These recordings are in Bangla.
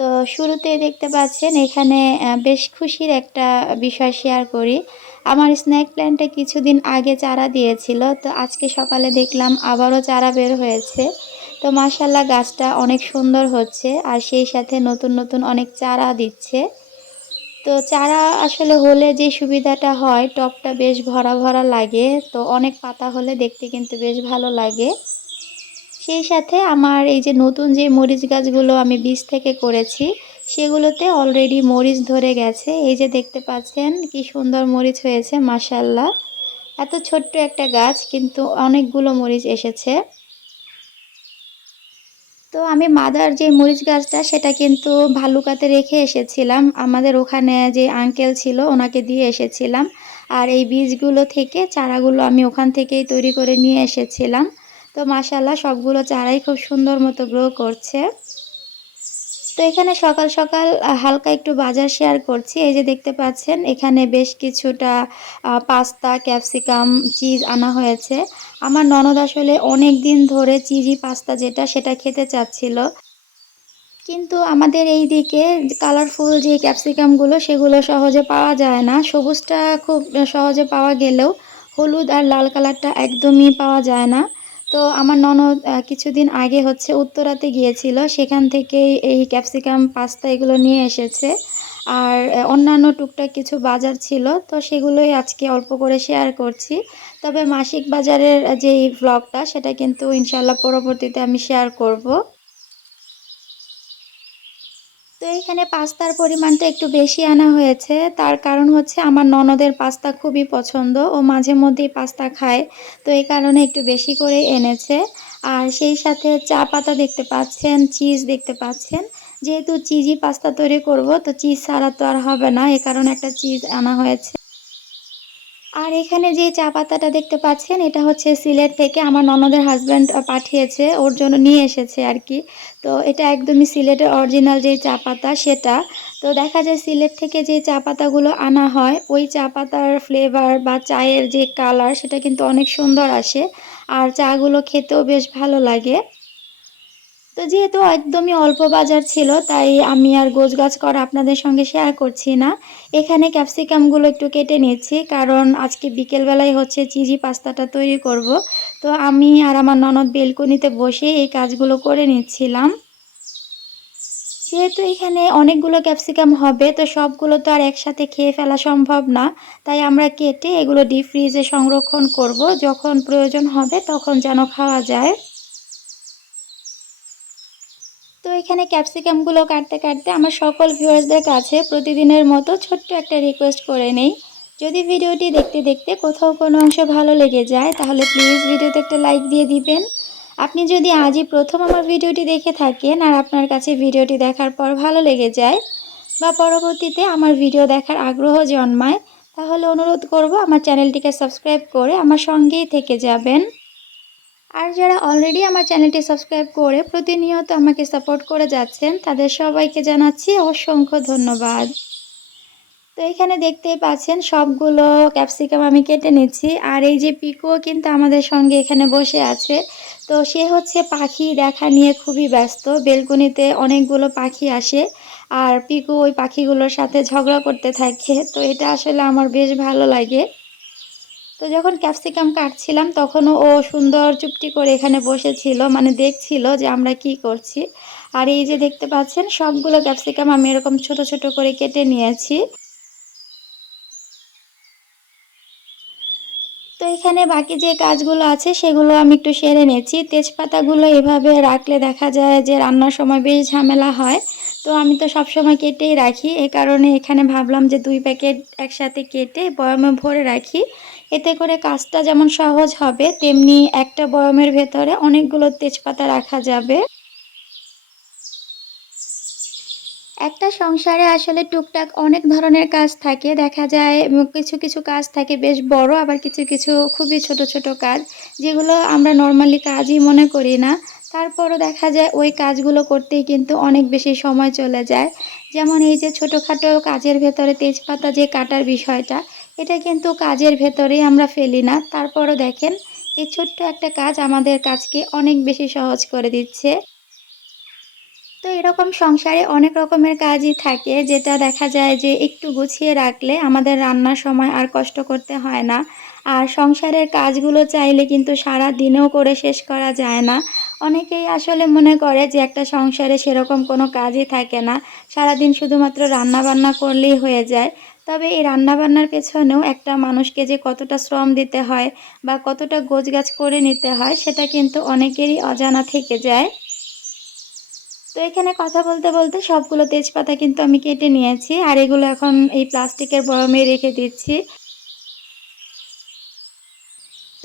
তো শুরুতে দেখতে পাচ্ছেন এখানে বেশ খুশির একটা বিষয় শেয়ার করি। আমার স্ন্যাক প্ল্যান্টে কিছুদিন আগে চারা দিয়েছিল, তো আজকে সকালে দেখলাম আবারও চারা বের হয়েছে। তো মাশাল্লাহ গাছটা অনেক সুন্দর হচ্ছে, আর সেই সাথে নতুন নতুন অনেক চারা দিচ্ছে। তো চারা আসলে হলে যে সুবিধাটা হয় টবটা বেশ ভরা ভরা লাগে, তো অনেক পাতা হলে দেখতে কিন্তু বেশ ভালো লাগে। সেই সাথে আমার এই যে নতুন যে মরিচ গাছগুলো আমি বীজ থেকে করেছি, সেগুলোতে অলরেডি মরিচ ধরে গেছে। এই যে দেখতে পাচ্ছেন, কি সুন্দর মরিচ হয়েছে মাসাল্লাহ এত ছোট্ট একটা গাছ, কিন্তু অনেকগুলো মরিচ এসেছে। তো আমি মাদার যে মরিচ গাছটা, সেটা কিন্তু ভালুকাতে রেখে এসেছিলাম। আমাদের ওখানে যে আঙ্কেল ছিল, ওনাকে দিয়ে এসেছিলাম। আর এই বীজগুলো থেকে চারাগুলো আমি ওখান থেকেই তৈরি করে নিয়ে এসেছিলাম। তো মাশাল্লাহ সবগুলো চারাই খুব সুন্দর মতো গ্রো করছে। তো এখানে সকাল সকাল হালকা একটু বাজার শেয়ার করছি। এই যে দেখতে পাচ্ছেন, এখানে বেশ কিছুটা পাস্তা, ক্যাপসিকাম চিজ আনা হয়েছে। আমার ননদ আসলে অনেক দিন ধরে চিজি পাস্তা যেটা, সেটা খেতে চাচ্ছিল। কিন্তু আমাদের এই দিকে কালারফুল যে ক্যাপসিকামগুলো সেগুলো সহজে পাওয়া যায় না। সবুজটা খুব সহজে পাওয়া গেলেও হলুদ আর লাল কালারটা একদমই পাওয়া যায় না। তো আমার ননদ কিছুদিন আগে হচ্ছে উত্তরাতে গিয়েছিল। সেখান থেকে এই ক্যাপসিকাম, পাস্তা এগুলো নিয়ে এসেছে। আর অন্যান্য টুকটাক কিছু বাজার ছিল, তো সেগুলোই আজকে অল্প করে শেয়ার করছি। তবে মাসিক বাজারের যেই ব্লগটা সেটা কিন্তু ইনশাল্লাহ পরবর্তীতে আমি শেয়ার করব। তো এইখানে পাস্তার পরিমাণটা একটু বেশি আনা হয়েছে। তার কারণ হচ্ছে আমার ননদের পাস্তা খুবই পছন্দ। ও মাঝে মধ্যেই পাস্তা খায়, তো এই কারণে একটু বেশি করে এনেছে। আর সেই সাথে চা পাতা দেখতে পাচ্ছেন, চিজ দেখতে পাচ্ছেন। যেহেতু চিজি পাস্তা তৈরি করব, তো চিজ ছাড়া তো আর হবে না। এ কারণে একটা চিজ আনা হয়েছে। আর এখানে যে চা পাতাটা দেখতে পাচ্ছেন, এটা হচ্ছে সিলেট থেকে আমার ননদের হাজব্যান্ড পাঠিয়েছে, ওর জন্য নিয়ে এসেছে আর কি। তো এটা একদমই সিলেটের অরিজিনাল যে চা পাতা, সেটা। তো দেখা যায় সিলেট থেকে যে চা পাতাগুলো আনা হয়, ওই চা পাতার ফ্লেভার বা চায়ের যে কালার সেটা কিন্তু অনেক সুন্দর আসে। আর চাগুলো খেতেও বেশ ভালো লাগে। তো যেহেতু একদমই অল্প বাজার ছিল, তাই আমি আর গোছ গাছ করা আপনাদের সঙ্গে শেয়ার করছি না। এখানে ক্যাপসিকামগুলো একটু কেটে নিচ্ছি, কারণ আজকে বিকেলবেলায় হচ্ছে চিজি পাস্তাটা তৈরি করব। তো আমি আর আমার ননদ বেলকনিতে বসে এই কাজগুলো করে নিচ্ছিলাম। যেহেতু এখানে অনেকগুলো ক্যাপসিকাম হবে, তো সবগুলো তো আর একসাথে খেয়ে ফেলা সম্ভব না। তাই আমরা কেটে এগুলো ডিপ ফ্রিজে সংরক্ষণ করব। যখন প্রয়োজন হবে তখন যেন খাওয়া যায়। তো এখানে ক্যাপসিকামগুলো কাটতে কাটতে আমার সকল ভিউয়ার্সদের কাছে প্রতিদিনের মতো ছোট্ট একটা রিকোয়েস্ট করে নেই। যদি ভিডিওটি দেখতে দেখতে কোথাও কোনো অংশ ভালো লেগে যায়, তাহলে প্লিজ ভিডিওতে একটা লাইক দিয়ে দিবেন। আপনি যদি আজই প্রথম আমার ভিডিওটি দেখে থাকেন আর আপনার কাছে ভিডিওটি দেখার পর ভালো লেগে যায় বা পরবর্তীতে আমার ভিডিও দেখার আগ্রহ জন্মায়, তাহলে অনুরোধ করব আমার চ্যানেলটিকে সাবস্ক্রাইব করে আমার সঙ্গেই থেকে যাবেন। আর যারা অলরেডি আমার চ্যানেলটি সাবস্ক্রাইব করে প্রতিনিয়ত আমাকে সাপোর্ট করে যাচ্ছেন, তাদের সবাইকে জানাচ্ছি অসংখ্য ধন্যবাদ। তো এখানে দেখতেই পাচ্ছেন, সবগুলো ক্যাপসিকাম আমি কেটে নিচ্ছি। আর এই যে পিকো কিন্তু আমাদের সঙ্গে এখানে বসে আছে। তো সে হচ্ছে পাখি দেখা নিয়ে খুবই ব্যস্ত। বেলকনিতে অনেকগুলো পাখি আসে আর পিকু ওই পাখিগুলোর সাথে ঝগড়া করতে থাকে। তো এটা আসলে আমার বেশ ভালো লাগে। তো যখন ক্যাপসিকাম কাটছিলাম, তখনও ও সুন্দর চুপটি করে এখানে বসেছিল মানে দেখছিল যে আমরা কি করছি। আর এই যে দেখতে পাচ্ছেন, সবগুলো ক্যাপসিকাম আমি এরকম ছোট ছোট করে কেটে নিয়েছি। তো এখানে বাকি যে কাজগুলো আছে, সেগুলো আমি একটু সেরে নিয়েছি। তেজপাতাগুলো এভাবে রাখলে দেখা যায় যে রান্নার সময় বেশ ঝামেলা হয়। তো আমি তো সব সময় কেটেই রাখি। এ কারণে এখানে ভাবলাম যে দুই প্যাকেট একসাথে কেটে বয়ামে ভরে রাখি। এতে করে কাজটা যেমন সহজ হবে, তেমনি একটা বয়ামের ভেতরে অনেকগুলো তেজপাতা রাখা যাবে। একটা সংসারে আসলে টুকটাক অনেক ধরনের কাজ থাকে। দেখা যায় কিছু কিছু কাজ থাকে বেশ বড়, আবার কিছু কিছু খুবই ছোট ছোট কাজ, যেগুলো আমরা নর্মালি কাজই মনে করি না। তারপরও দেখা যায় ওই কাজগুলো করতেই কিন্তু অনেক বেশি সময় চলে যায়। যেমন এই যে ছোটোখাটো কাজের ভেতরে তেজপাতা যে কাটার বিষয়টা এটা কিন্তু কাজের ভেতরেই আমরা ফেলি না। তারপরও দেখেন, এই ছোট্ট একটা কাজ আমাদের কাজকে অনেক বেশি সহজ করে দিচ্ছে। তো এরকম সংসারে অনেক রকমের কাজই থাকে, যেটা দেখা যায় যে একটু গুছিয়ে রাখলে আমাদের রান্নার সময় আর কষ্ট করতে হয় না। আর সংসারের কাজগুলো চাইলে কিন্তু সারা দিনেও করে শেষ করা যায় না। অনেকেই আসলে মনে করে যে একটা সংসারে সেরকম কোনো কাজই থাকে না। সারাদিন শুধুমাত্র রান্না বান্না করলেই হয়ে যায়। তবে এই রান্নাবান্নার পেছনেও একটা মানুষকে যে কতটা শ্রম দিতে হয় বা কতটা গোছগাছ করে নিতে হয়, সেটা কিন্তু অনেকেরই অজানা থেকে যায়। তো এখানে কথা বলতে বলতে সবগুলো তেজপাতা কিন্তু আমি কেটে নিয়েছি, আর এগুলো এখন এই প্লাস্টিকের বয়মে রেখে দিচ্ছি।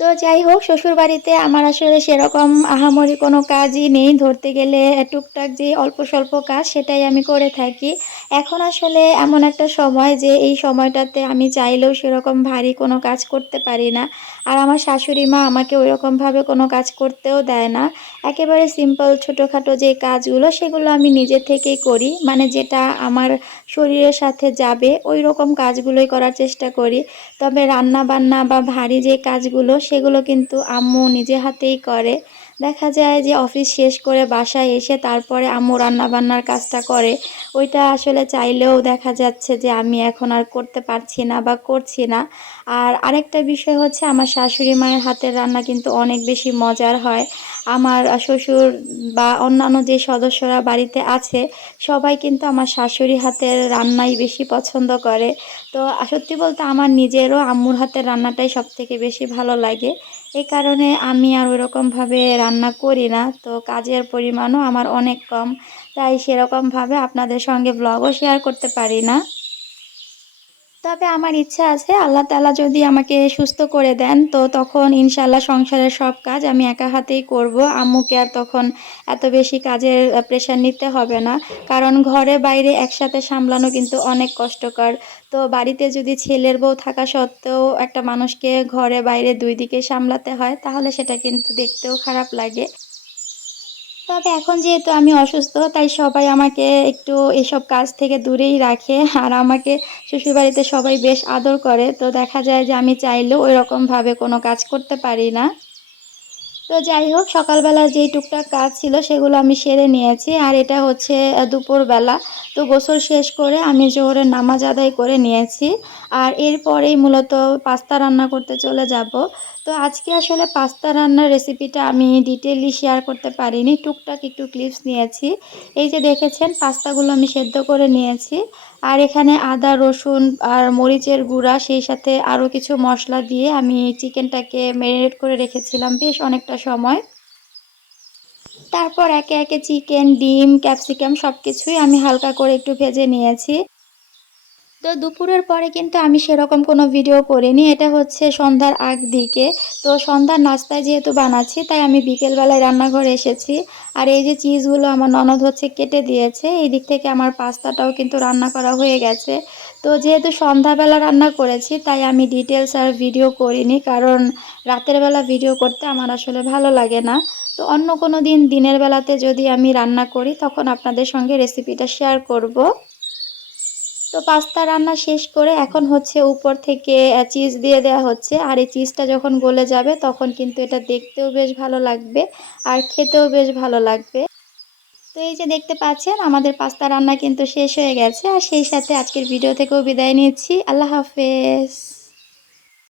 তো যাই হোক, শ্বশুরবাড়িতে আমার আসলে সেরকম আহামরি কোনো কাজই নেই। ধরতে গেলে টুকটাক যে অল্প স্বল্প কাজ সেটাই আমি করে থাকি। এখন আসলে এমন একটা সময় যে এই সময়টাতে আমি চাইলেও সেরকম ভারী কোনো কাজ করতে পারি না। আর আমার শাশুড়ি মা আমাকে ওইরকমভাবে কোনো কাজ করতেও দেয় না। একেবারে সিম্পল ছোটোখাটো যে কাজগুলো, সেগুলো আমি নিজে থেকেই করি। মানে যেটা আমার শরীরের সাথে যাবে ওই রকম কাজগুলোই করার চেষ্টা করি। তবে রান্না বান্না বা ভারী যে কাজগুলো সেগুলো কিন্তু আম্মু নিজে হাতেই করে। দেখা যায় যে অফিস শেষ করে বাসায় এসে তারপরে আম্মু রান্না বান্নার কাজটা করে। ওইটা আসলে চাইলেও দেখা যাচ্ছে যে আমি এখন আর করতে পারছি না বা করছি না। আর আরেকটা বিষয় হচ্ছে আমার শাশুড়ি মায়ের হাতের রান্না কিন্তু অনেক বেশি মজার হয়। আমার শ্বশুর বা অন্যান্য যে সদস্যরা বাড়িতে আছে, সবাই কিন্তু আমার শাশুড়ি হাতের রান্নাই বেশি পছন্দ করে। তো সত্যি বলতে আমার নিজেরও আম্মুর হাতের রান্নাটাই সব থেকে বেশি ভালো লাগে। এই কারণে আমি আর ওরকমভাবে রান্না করি না। তো কাজের পরিমাণও আমার অনেক কম। তাই সেরকমভাবে আপনাদের সঙ্গে ব্লগও শেয়ার করতে পারি না। তবে আমার ইচ্ছা আছে আল্লাহ তালা যদি আমাকে সুস্থ করে দেন, তো তখন ইনশাল্লাহ সংসারের সব কাজ আমি একা হাতেই করব। আম্মুকে আর তখন এত বেশি কাজের প্রেশার নিতে হবে না, কারণ ঘরে বাইরে একসাথে সামলানো কিন্তু অনেক কষ্টকর। তো বাড়িতে যদি ছেলের বউ থাকা সত্ত্বেও একটা মানুষকে ঘরে বাইরে দুই দিকে সামলাতে হয়, তাহলে সেটা কিন্তু দেখতেও খারাপ লাগে। তবে এখন যেহেতু আমি অসুস্থ, তাই সবাই আমাকে একটু এসব কাজ থেকে দূরেই রাখে। আর আমাকে শ্বশুরবাড়িতে সবাই বেশ আদর করে। তো দেখা যায় যে আমি চাইলেও ওই রকমভাবে কোনো কাজ করতে পারি না। তো যাই হোক, সকালবেলা যেই টুকটাক কাজ ছিল সেগুলো আমি সেরে নিয়েছি। আর এটা হচ্ছে দুপুরবেলা। তো গোসল শেষ করে আমি জোহরের নামাজ আদায় করে নিয়েছি। আর এরপরেই মূলত পাস্তা রান্না করতে চলে যাব। তো আজকে আসলে পাস্তা রান্নার রেসিপিটা আমি ডিটেলি শেয়ার করতে পারিনি। টুকটাক একটু ক্লিপস নিয়েছি। এই যে দেখেছেন, পাস্তাগুলো আমি সেদ্ধ করে নিয়েছি। আর এখানে আদা, রসুন আর মরিচের গুঁড়া, সেই সাথে আরও কিছু মশলা দিয়ে আমি চিকেনটাকে ম্যারিনেট করে রেখেছিলাম বেশ অনেকটা সময়। তারপর একে একে চিকেন ডিম ক্যাপসিকাম সব কিছুই আমি হালকা করে একটু ভেজে নিয়েছি। তো দুপুরের পরে কিন্তু আমি সেরকম কোনো ভিডিও করিনি। এটা হচ্ছে সন্ধ্যার আগ দিকে। তো সন্ধ্যার নাস্তায় যেহেতু বানাচ্ছি, তাই আমি বিকেলবেলায় রান্নাঘরে এসেছি। আর এই যে চিজগুলো আমার ননদ হচ্ছে কেটে দিয়েছে, এই দিক থেকে আমার পাস্তাটাও কিন্তু রান্না করা হয়ে গেছে। তো যেহেতু সন্ধ্যাবেলা রান্না করেছি, তাই আমি ডিটেলস আর ভিডিও করিনি, কারণ রাতের বেলা ভিডিও করতে আমার আসলে ভালো লাগে না। তো অন্য কোনো দিন দিনের বেলাতে যদি আমি রান্না করি, তখন আপনাদের সঙ্গে রেসিপিটা শেয়ার করব। তো পাস্তা রান্না শেষ করে এখন হচ্ছে উপর থেকে চিজ দিয়ে দেওয়া হচ্ছে। আর এই চিজটা যখন গলে যাবে, তখন কিন্তু এটা দেখতেও বেশ ভালো লাগবে আর খেতেও বেশ ভালো লাগবে। তো এই যে দেখতে পাচ্ছেন, আমাদের পাস্তা রান্না কিন্তু শেষ হয়ে গেছে। আর সেই সাথে আজকের ভিডিও থেকেও বিদায় নিচ্ছি। আল্লাহ হাফেজ।